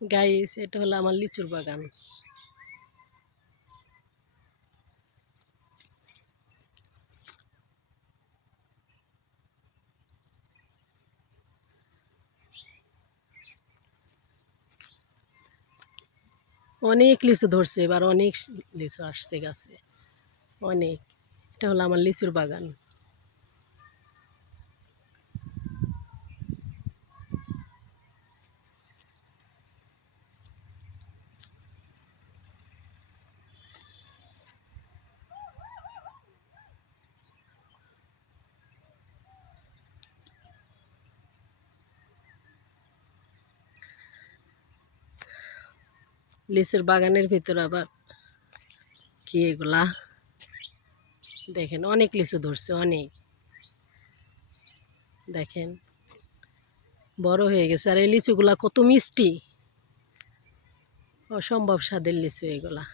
Guys, এটা হলো আমার লিচুর বাগান। অনেক লিচু ধরছে এবার, অনেক লিচু আসছে গাছে, অনেক। এটা হলো আমার লিচুর বাগান। লিচুর বাগানের ভিতর আবার কি এগুলা দেখেন, অনেক লিচু ধরছে, অনেক। দেখেন বড় হয়ে গেছে, আর এই লিচুগুলা কত মিষ্টি, অসম্ভব স্বাদের লিচু এগুলা।